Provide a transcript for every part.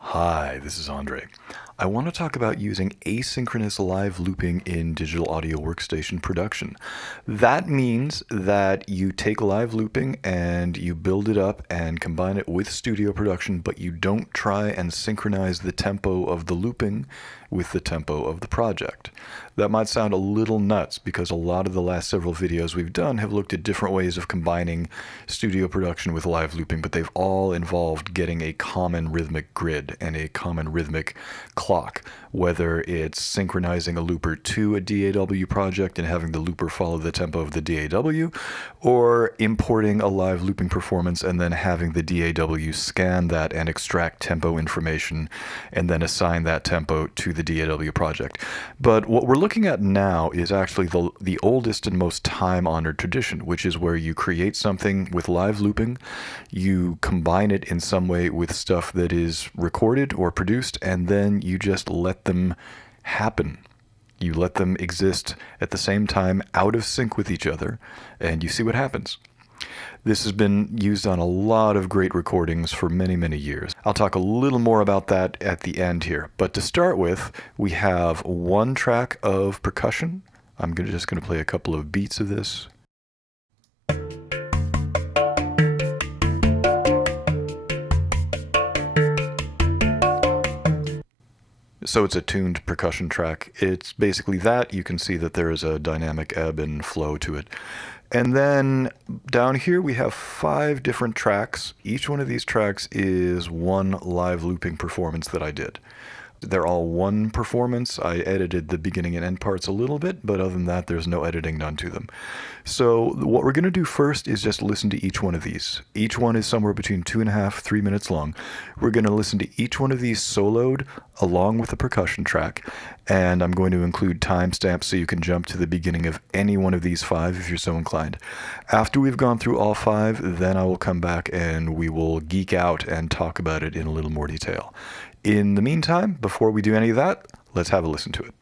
Hi, this is Andre. I want to talk about using asynchronous live looping in digital audio workstation production. That means that you take live looping and you build it up and combine it with studio production, but you don't try and synchronize the tempo of the looping with the tempo of the project. That might sound a little nuts because a lot of the last several videos we've done have looked at different ways of combining studio production with live looping, but they've all involved getting a common rhythmic grid and a common rhythmic clock, whether it's synchronizing a looper to a DAW project and having the looper follow the tempo of the DAW, or importing a live looping performance and then having the DAW scan that and extract tempo information and then assign that tempo to the DAW project. But what we're looking at now is actually the oldest and most time-honored tradition, which is where you create something with live looping, you combine it in some way with stuff that is recorded or produced, and then you just let them happen. You let them exist at the same time, out of sync with each other, and you see what happens. This has been used on a lot of great recordings for many, many years. I'll talk a little more about that at the end here. But to start with, we have one track of percussion. I'm just going to play a couple of beats of this. So it's a tuned percussion track. It's basically that. You can see that there is a dynamic ebb and flow to it. And then down here we have 5 different tracks. Each one of these tracks is one live looping performance that I did. They're all one performance. I edited the beginning and end parts a little bit, but other than that, there's no editing done to them. So what we're going to do first is just listen to each one of these. Each one is somewhere between 2.5 to 3 minutes long. We're going to listen to each one of these soloed along with the percussion track, and I'm going to include timestamps so you can jump to the beginning of any one of these 5 if you're so inclined. After we've gone through all 5, then I will come back and we will geek out and talk about it in a little more detail. In the meantime, before we do any of that, let's have a listen to it.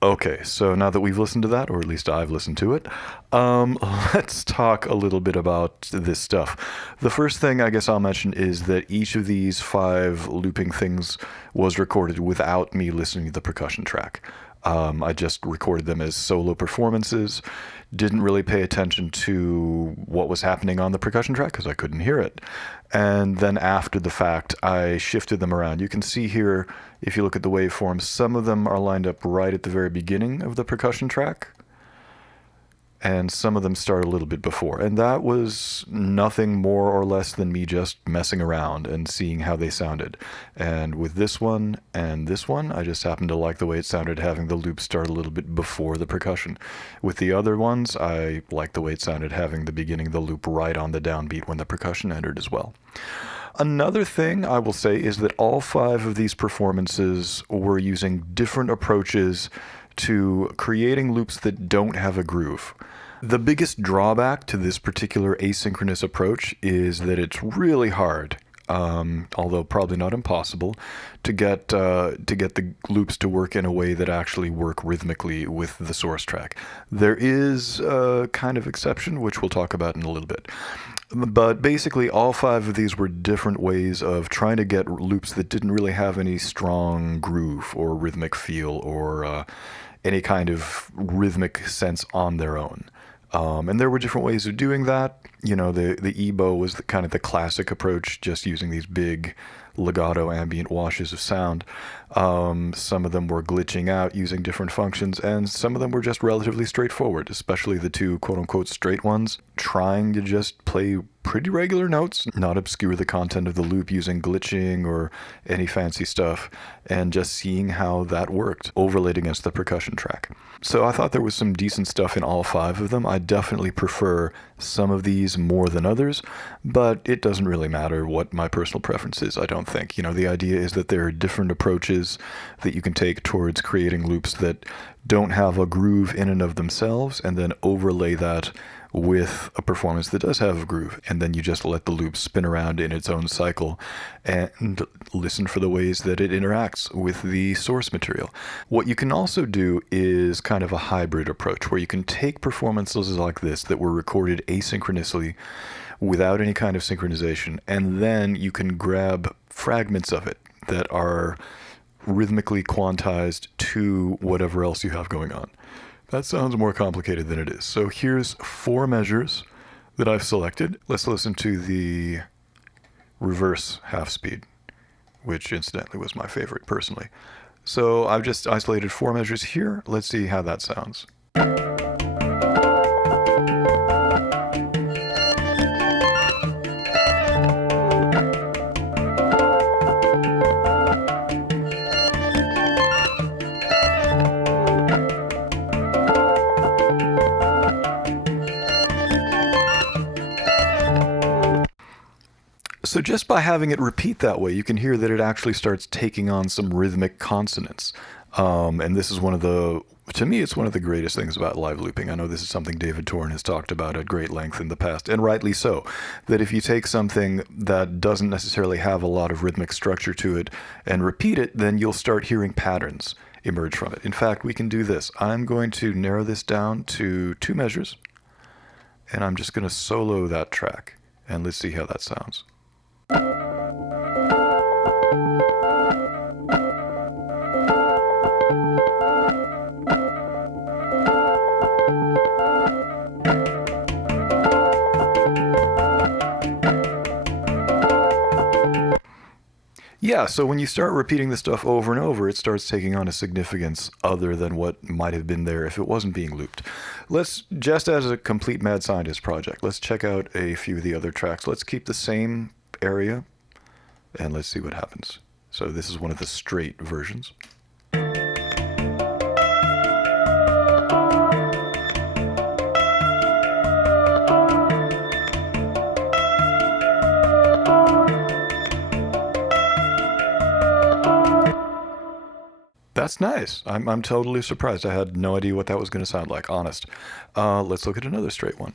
Okay, so now that we've listened to that, or at least I've listened to it, let's talk a little bit about this stuff. The first thing I guess I'll mention is that each of these 5 looping things was recorded without me listening to the percussion track. I just recorded them as solo performances, didn't really pay attention to what was happening on the percussion track because I couldn't hear it. And then after the fact, I shifted them around. You can see here, if you look at the waveforms, some of them are lined up right at the very beginning of the percussion track, and some of them start a little bit before. And that was nothing more or less than me just messing around and seeing how they sounded. And with this one and this one, I just happened to like the way it sounded having the loop start a little bit before the percussion. With the other ones, I liked the way it sounded having the beginning of the loop right on the downbeat when the percussion entered as well. Another thing I will say is that all 5 of these performances were using different approaches to creating loops that don't have a groove. The biggest drawback to this particular asynchronous approach is that it's really hard, although probably not impossible, to get the loops to work in a way that actually work rhythmically with the source track. There is a kind of exception, which we'll talk about in a little bit. But basically, all 5 of these were different ways of trying to get loops that didn't really have any strong groove or rhythmic feel or any kind of rhythmic sense on their own. And there were different ways of doing that. You know, the Ebow was kind of the classic approach, just using these big legato ambient washes of sound. Some of them were glitching out using different functions, and some of them were just relatively straightforward, especially the 2 quote-unquote straight ones, trying to just play pretty regular notes, not obscure the content of the loop using glitching or any fancy stuff, and just seeing how that worked, overlaid against the percussion track. So I thought there was some decent stuff in all 5 of them. I definitely prefer some of these more than others, but it doesn't really matter what my personal preference is, I don't think. You know, the idea is that there are different approaches that you can take towards creating loops that don't have a groove in and of themselves, and then overlay that with a performance that does have a groove, and then you just let the loop spin around in its own cycle and listen for the ways that it interacts with the source material. What you can also do is kind of a hybrid approach, where you can take performances like this that were recorded asynchronously without any kind of synchronization, and then you can grab fragments of it that are rhythmically quantized to whatever else you have going on. That sounds more complicated than it is. So here's 4 measures that I've selected. Let's listen to the reverse half speed, which incidentally was my favorite personally. So I've just isolated 4 measures here. Let's see how that sounds. So just by having it repeat that way, you can hear that it actually starts taking on some rhythmic consonants. And this is to me, it's one of the greatest things about live looping. I know this is something David Torn has talked about at great length in the past, and rightly so, that if you take something that doesn't necessarily have a lot of rhythmic structure to it and repeat it, then you'll start hearing patterns emerge from it. In fact, we can do this. I'm going to narrow this down to 2 measures, and I'm just going to solo that track, and let's see how that sounds. Yeah, so when you start repeating this stuff over and over, it starts taking on a significance other than what might have been there if it wasn't being looped. Let's, just as a complete mad scientist project, let's check out a few of the other tracks. Let's keep the same area, and let's see what happens. So this is one of the straight versions. That's nice. I'm totally surprised. I had no idea what that was going to sound like, honest. Let's look at another straight one.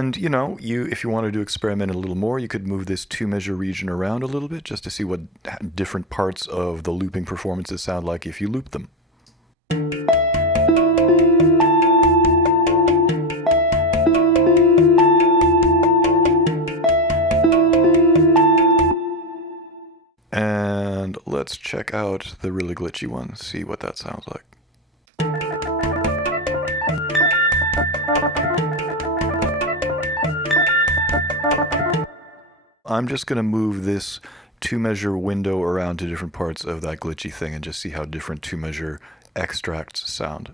And, you know, if you wanted to experiment a little more, you could move this 2-measure region around a little bit just to see what different parts of the looping performances sound like if you loop them. And let's check out the really glitchy one, see what that sounds like. I'm just going to move this 2-measure window around to different parts of that glitchy thing and just see how different 2-measure extracts sound.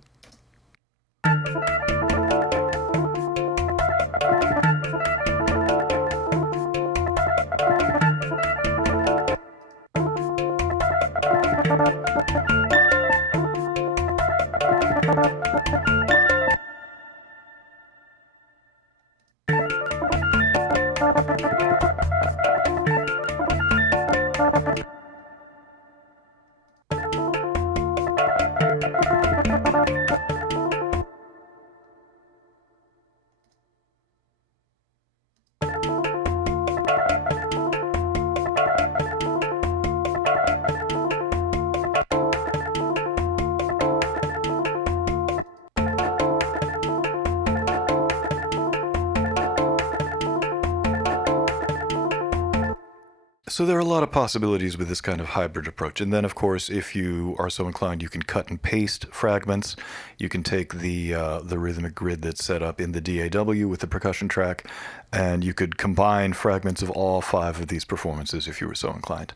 So there are a lot of possibilities with this kind of hybrid approach. And then, of course, if you are so inclined, you can cut and paste fragments. You can take the rhythmic grid that's set up in the DAW with the percussion track, and you could combine fragments of all 5 of these performances if you were so inclined.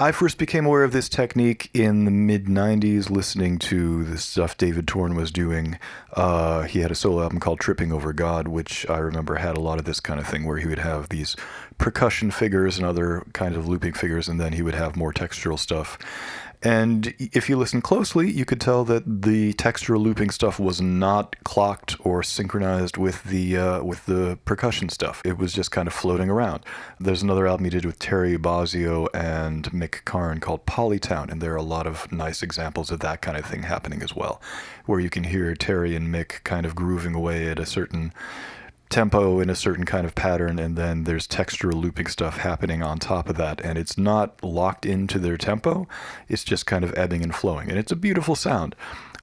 I first became aware of this technique in the mid-90s listening to the stuff David Torn was doing. He had a solo album called Tripping Over God, which I remember had a lot of this kind of thing where he would have these percussion figures and other kinds of looping figures, and then he would have more textural stuff. And if you listen closely, you could tell that the textural looping stuff was not clocked or synchronized with the percussion stuff. It was just kind of floating around. There's another album he did with Terry Bozzio and Mick Karn called Polytown, and there are a lot of nice examples of that kind of thing happening as well, where you can hear Terry and Mick kind of grooving away at a certain tempo in a certain kind of pattern, and then there's textural looping stuff happening on top of that, and it's not locked into their tempo, it's just kind of ebbing and flowing, and it's a beautiful sound,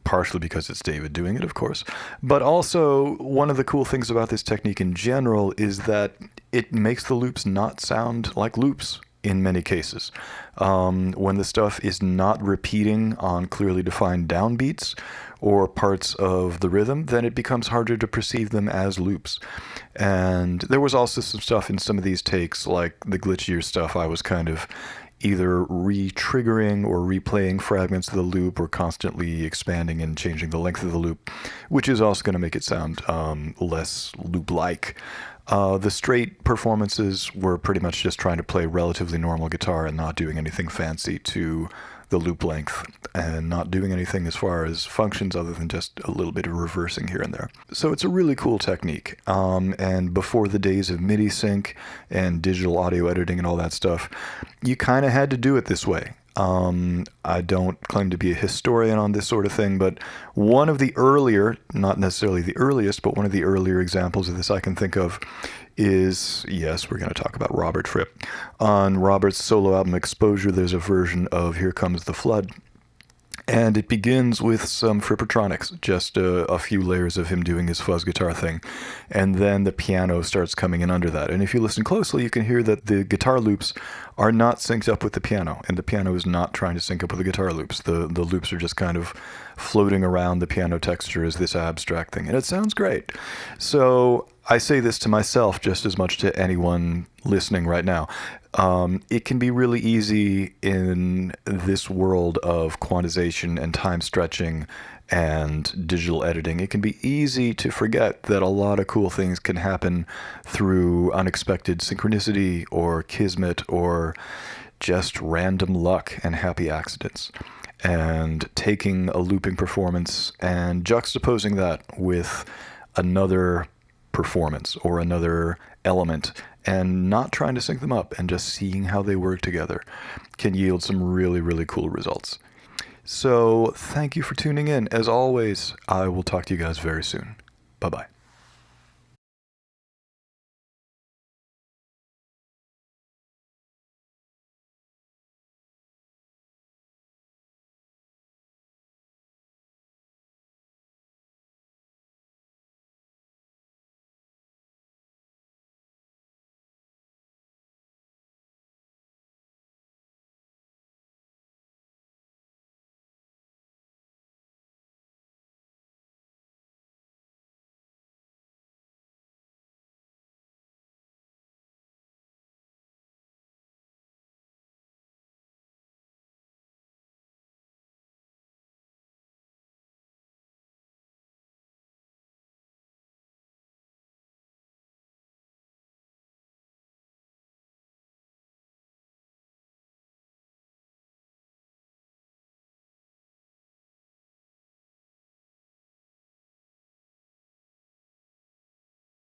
partially because it's David doing it, of course, but also one of the cool things about this technique in general is that it makes the loops not sound like loops in many cases. When the stuff is not repeating on clearly defined downbeats or parts of the rhythm, then it becomes harder to perceive them as loops. And there was also some stuff in some of these takes, like the glitchier stuff, I was kind of either re-triggering or replaying fragments of the loop or constantly expanding and changing the length of the loop, which is also going to make it sound less loop-like. The straight performances were pretty much just trying to play relatively normal guitar and not doing anything fancy to the loop length and not doing anything as far as functions other than just a little bit of reversing here and there. So it's a really cool technique. And before the days of MIDI sync and digital audio editing and all that stuff, you kind of had to do it this way. I don't claim to be a historian on this sort of thing, but one of the earlier, not necessarily the earliest, but one of the earlier examples of this I can think of is, yes, we're going to talk about Robert Fripp. On Robert's solo album Exposure, there's a version of Here Comes the Flood. And it begins with some Frippertronics, just a few layers of him doing his fuzz guitar thing. And then the piano starts coming in under that. And if you listen closely, you can hear that the guitar loops are not synced up with the piano. And the piano is not trying to sync up with the guitar loops. The loops are just kind of floating around the piano texture as this abstract thing. And it sounds great. So I say this to myself just as much to anyone listening right now. It can be really easy in this world of quantization and time stretching and digital editing. It can be easy to forget that a lot of cool things can happen through unexpected synchronicity or kismet or just random luck and happy accidents. And taking a looping performance and juxtaposing that with another performance or another element and not trying to sync them up and just seeing how they work together can yield some really, really cool results. So thank you for tuning in. As always, I will talk to you guys very soon. Bye-bye.